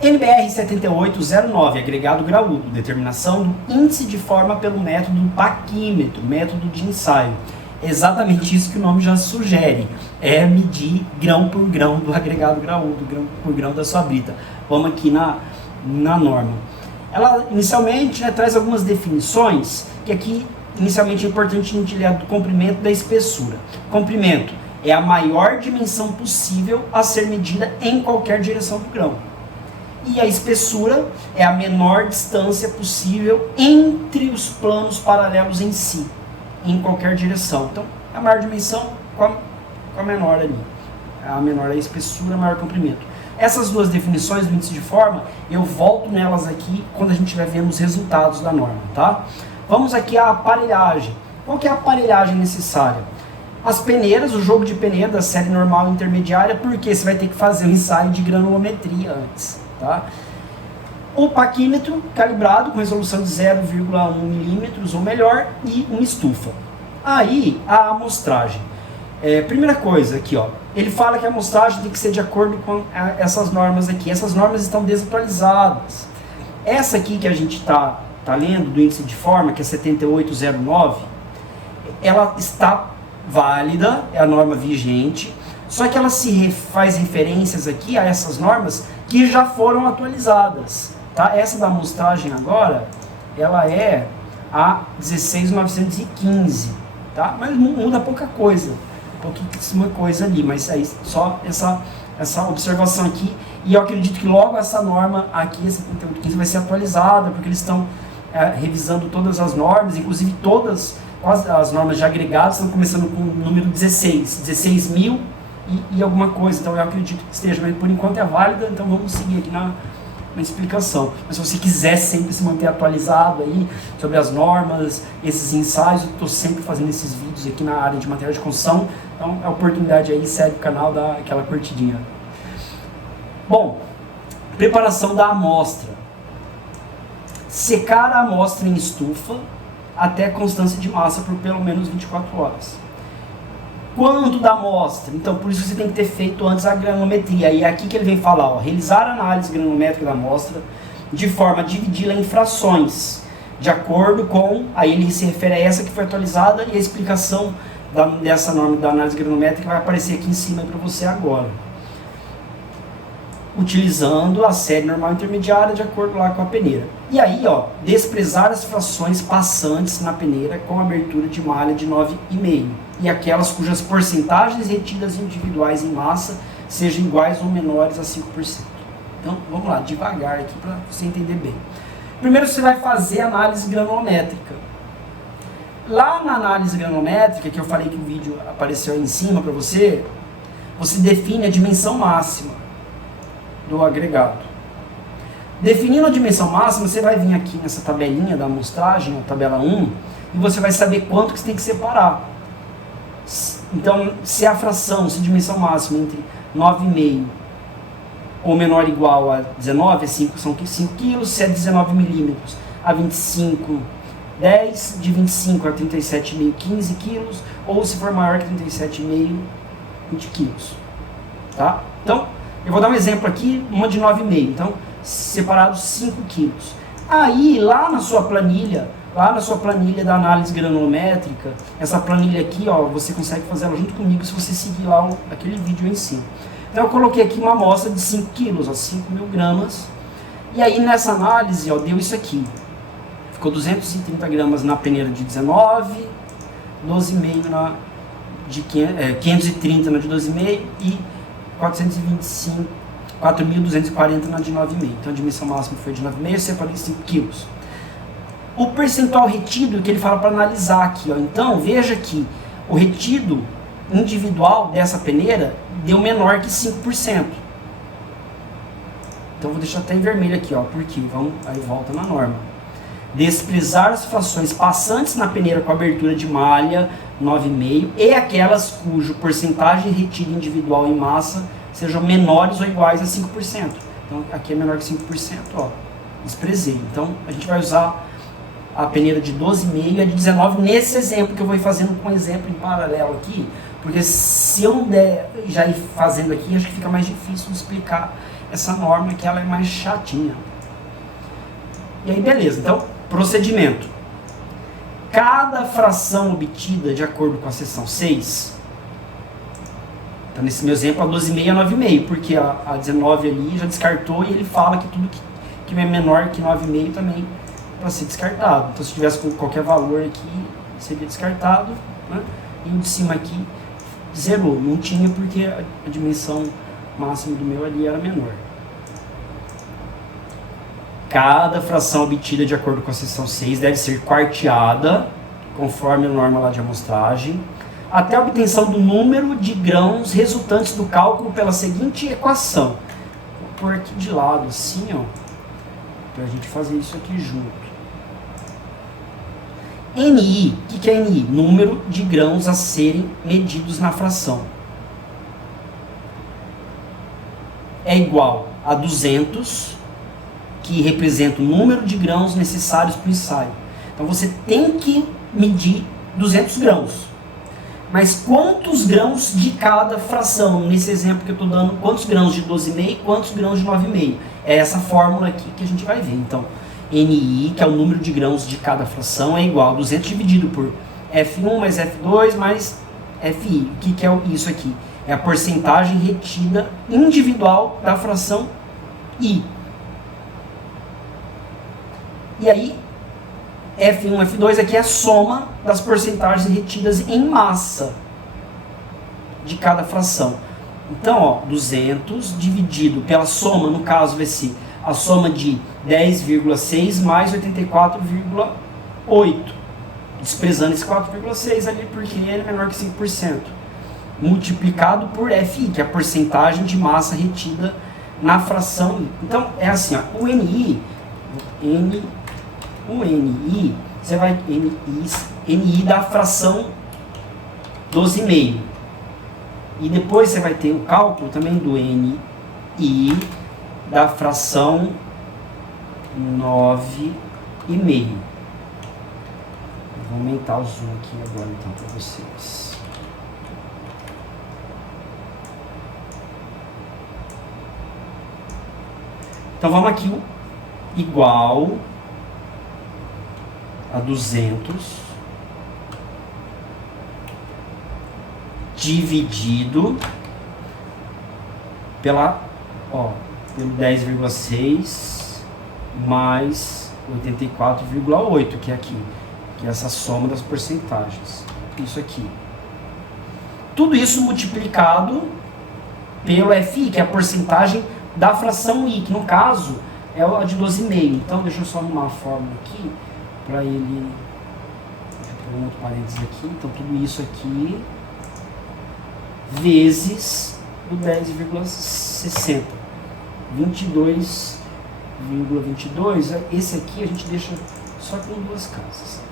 NBR 7809, agregado graúdo, determinação do índice de forma pelo método paquímetro, método de ensaio. É exatamente isso que o nome já sugere, é medir grão por grão do agregado graúdo, grão por grão da sua brita. Vamos aqui na norma. Ela inicialmente traz algumas definições, que aqui inicialmente é importante a gente ler do comprimento da espessura. Comprimento é a maior dimensão possível a ser medida em qualquer direção do grão. E a espessura é a menor distância possível entre os planos paralelos em si, em qualquer direção. Então, a maior dimensão com a menor ali. A menor é a espessura, a maior comprimento. Essas duas definições do índice de forma, eu volto nelas aqui quando a gente estiver vendo os resultados da norma, tá? Vamos aqui à aparelhagem. Qual que é a aparelhagem necessária? As peneiras, o jogo de peneira da série normal e intermediária, porque você vai ter que fazer um ensaio de granulometria antes, tá? O paquímetro calibrado com resolução de 0,1 milímetros ou melhor e uma estufa. Aí a amostragem. Primeira coisa aqui, ó, ele fala que a amostragem tem que ser de acordo com essas normas aqui. Essas normas estão desatualizadas. Essa aqui que a gente tá lendo do índice de forma, que é 7809, ela está válida, é a norma vigente, só que ela faz referências aqui a essas normas que já foram atualizadas, tá? Essa da amostragem agora, ela é a 16.915, tá? Mas muda pouca coisa, pouquíssima coisa ali, mas aí só essa observação aqui, e eu acredito que logo essa norma aqui, a 7815, vai ser atualizada, porque eles estão revisando todas as normas, inclusive todas as normas de agregados estão começando com o número 16 mil e alguma coisa, então eu acredito que esteja, mas por enquanto é válida, então vamos seguir aqui na explicação. Mas se você quiser sempre se manter atualizado aí sobre as normas, esses ensaios, eu estou sempre fazendo esses vídeos aqui na área de material de construção, então é a oportunidade aí, segue o canal, dá aquela curtidinha. Bom, preparação da amostra. Secar a amostra em estufa até constância de massa por pelo menos 24 horas. Quanto da amostra? Então, por isso você tem que ter feito antes a granulometria. E é aqui que ele vem falar, ó, realizar a análise granulométrica da amostra de forma a dividi-la em frações, de acordo com, aí ele se refere a essa que foi atualizada e a explicação dessa norma da análise granulométrica vai aparecer aqui em cima para você agora. Utilizando a série normal intermediária de acordo lá com a peneira. E aí, ó, desprezar as frações passantes na peneira com abertura de malha de 9,5 e aquelas cujas porcentagens retidas individuais em massa sejam iguais ou menores a 5%. Então, vamos lá, devagar aqui para você entender bem. Primeiro você vai fazer a análise granulométrica. Lá na análise granulométrica, que eu falei que o vídeo apareceu aí em cima para você, você define a dimensão máxima do agregado. Definindo a dimensão máxima, você vai vir aqui nessa tabelinha da amostragem, a tabela 1, e você vai saber quanto que você tem que separar. Então, se a fração, se a dimensão máxima entre 9,5 ou menor ou igual a 19, são 5 kg, se é 19 milímetros a 25, 10, de 25 a 37,5, 15 kg, ou se for maior que 37,5, 20 kg. Tá? Então, eu vou dar um exemplo aqui, uma de 9,5, então, separados 5 kg. Aí, lá na sua planilha da análise granulométrica, essa planilha aqui, ó, você consegue fazer ela junto comigo se você seguir lá aquele vídeo aí em cima. Então, eu coloquei aqui uma amostra de 5 kg, 5.000 gramas, e aí nessa análise, ó, deu isso aqui. Ficou 230 gramas na peneira de 19, 12,5 na de 530 na de 12,5 e 4.240 na de 9,5. Então a dimensão máxima foi de 9,5, eu separei 5 kg. O percentual retido que ele fala para analisar aqui, ó. Então veja que o retido individual dessa peneira deu menor que 5%. Então vou deixar até em vermelho aqui, ó, porque aí volta na norma. Desprezar as frações passantes na peneira com abertura de malha 9,5 e aquelas cujo porcentagem retida individual em massa sejam menores ou iguais a 5%. Então aqui é menor que 5%, ó, desprezei. Então a gente vai usar a peneira de 12,5 e a de 19 nesse exemplo que eu vou ir fazendo com um exemplo em paralelo aqui, porque se eu não der já ir fazendo aqui, acho que fica mais difícil de explicar essa norma que ela é mais chatinha. E aí, beleza. Então, procedimento. Cada fração obtida de acordo com a seção 6, então nesse meu exemplo a 12,5 é 9,5, porque a 19 ali já descartou e ele fala que tudo que é menor que 9,5 também para ser descartado. Então se tivesse qualquer valor aqui, seria descartado, né? E o de cima aqui zerou, não tinha porque a dimensão máxima do meu ali era menor. Cada fração obtida de acordo com a seção 6 deve ser quarteada, conforme a norma lá de amostragem, até a obtenção do número de grãos resultantes do cálculo pela seguinte equação. Vou pôr aqui de lado assim, ó, para a gente fazer isso aqui junto. NI, o que é NI? Número de grãos a serem medidos na fração. É igual a 200, que representa o número de grãos necessários para o ensaio. Então você tem que medir 200 grãos. Mas quantos grãos de cada fração? Nesse exemplo que eu estou dando, quantos grãos de 12,5 e quantos grãos de 9,5? É essa fórmula aqui que a gente vai ver. Então, NI, que é o número de grãos de cada fração, é igual a 200 dividido por F1 mais F2 mais FI. O que é isso aqui? É a porcentagem retida individual da fração I. E aí, F1, F2 aqui é a soma das porcentagens retidas em massa de cada fração. Então, ó, 200 dividido pela soma, no caso vai ser a soma de 10,6 mais 84,8. Desprezando esse 4,6 ali porque ele é menor que 5%. Multiplicado por FI, que é a porcentagem de massa retida na fração I. Então, é assim, ó, o NI, você vai NI da fração 12,5. E depois você vai ter o cálculo também do NI da fração 9,5. Vou aumentar o zoom aqui agora então para vocês. Então vamos aqui, igual a 200 dividido pelo 10,6 mais 84,8, que é aqui, que é essa soma das porcentagens. Isso aqui. Tudo isso multiplicado pelo FI, que é a porcentagem da fração I, que no caso é a de 12,5. Então deixa eu só arrumar a fórmula aqui para ele, deixa eu pôr um outro parênteses aqui, então tudo isso aqui vezes o 10,60, 22,22, esse aqui a gente deixa só com duas casas.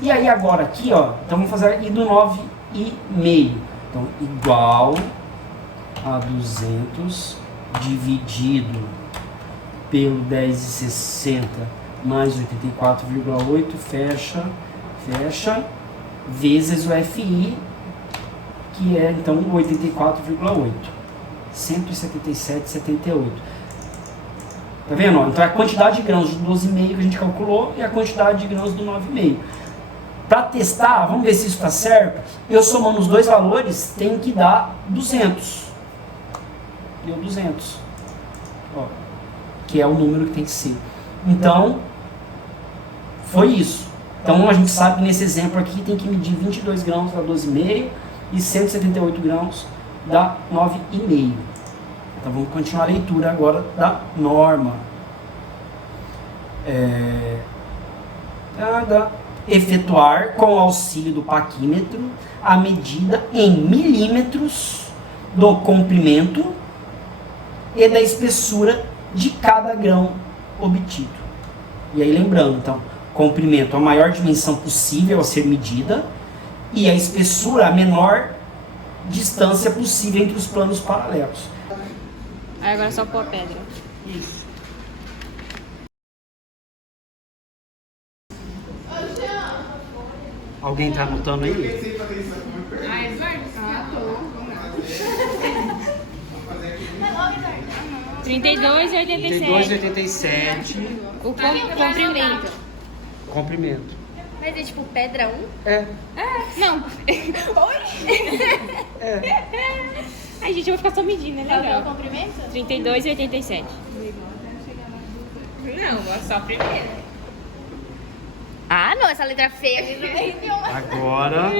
E aí agora aqui, ó, então vamos fazer I do 9,5, então igual a 200 dividido pelo 10,60 mais 84,8, fecha, vezes o FI, que é então 84,8, 177,78. Tá vendo? Então é a quantidade de grãos de 12,5 que a gente calculou e a quantidade de grãos do 9,5. Para testar, vamos ver se isso está certo. Eu somando os dois valores, tem que dar 200. Deu 200. Ó, que é o número que tem que ser. Então, foi isso. Então, a gente sabe que nesse exemplo aqui tem que medir 22 grãos da 12,5 e 178 grãos da 9,5. Então, vamos continuar a leitura agora da norma. Efetuar, com o auxílio do paquímetro, a medida em milímetros do comprimento e da espessura de cada grão obtido. E aí lembrando, então, comprimento, a maior dimensão possível a ser medida, e a espessura, a menor distância possível entre os planos paralelos. Aí agora é só pôr a pedra. Isso. Alguém tá anotando aí? Ah, Eduardo? Ah, tô. Vamos lá. 32,87. 32,87. O comprimento. Comprimento. Mas é tipo pedra 1? É. Não. Oi? Ai, gente, eu vou ficar só medindo, é Qual que é o legal. comprimento? 32,87. Não, só a primeira. Ah, não, essa letra feia aqui no meio. Agora.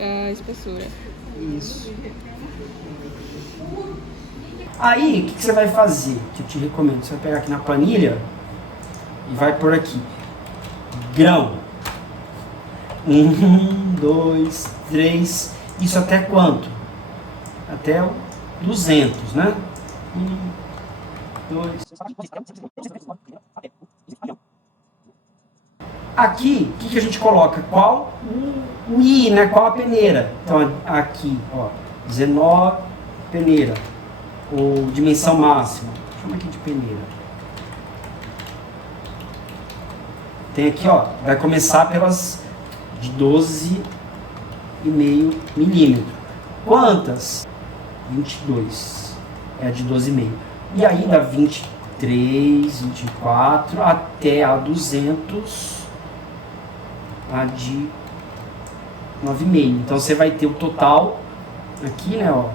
A espessura. Isso. Aí, o que você vai fazer? Que eu te recomendo. Você vai pegar aqui na planilha e vai por aqui. Grão. 1, 2, 3. Isso até quanto? Até o 200, né? 1, 2. Aqui, o que a gente coloca? Qual o I, né? Qual a peneira? Então, aqui, ó, 19 peneira, ou dimensão máxima. Chama aqui de peneira. Tem aqui, ó, vai começar pelas de 12,5 milímetros. Quantas? 22. É a de 12,5. E aí dá 23, 24, até a 200. A de 9,5. Então você vai ter o total aqui, né, ó,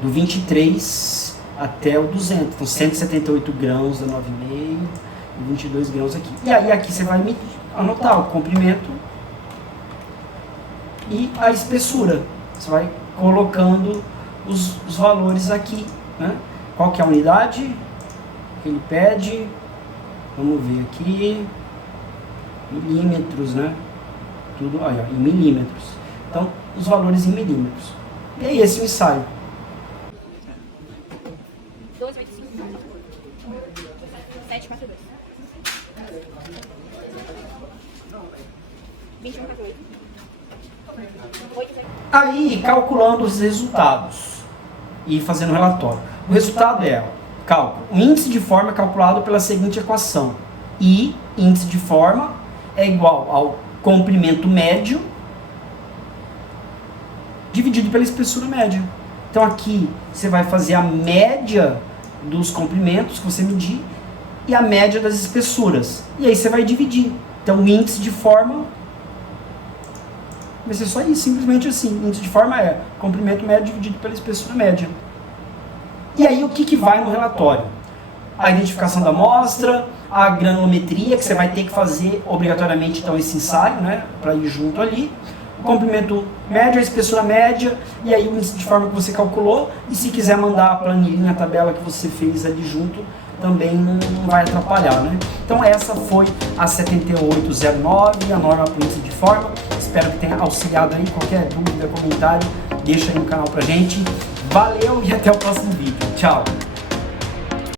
do 23 até o 200. Então 178 grãos da 9,5 e 22 grãos aqui. E aí aqui você vai anotar o comprimento e a espessura. Você vai colocando os valores aqui, né? Qual que é a unidade que ele pede? Vamos ver aqui. Milímetros, né? Tudo aí, ó, em milímetros. Então, os valores em milímetros. E é esse o ensaio. 12,85. 7,42. 21,48. Aí, calculando os resultados e fazendo o relatório. O resultado é, ó, cálculo. O índice de forma é calculado pela seguinte equação. I, índice de forma, é igual ao comprimento médio dividido pela espessura média. Então aqui você vai fazer a média dos comprimentos que você medir e a média das espessuras. E aí você vai dividir. Então o índice de forma vai ser só isso, simplesmente assim. O índice de forma é comprimento médio dividido pela espessura média. E aí o que vai no relatório? A identificação da amostra, a granulometria, que você vai ter que fazer obrigatoriamente então esse ensaio, né, para ir junto ali, o comprimento médio, a espessura média, e aí o índice de forma que você calculou, e se quiser mandar a planilha, a tabela que você fez ali junto, também não vai atrapalhar, né? Então essa foi a 7809, a norma para o índice de forma. Espero que tenha auxiliado aí. Qualquer dúvida, comentário, deixa aí no canal pra gente. Valeu e até o próximo vídeo. Tchau!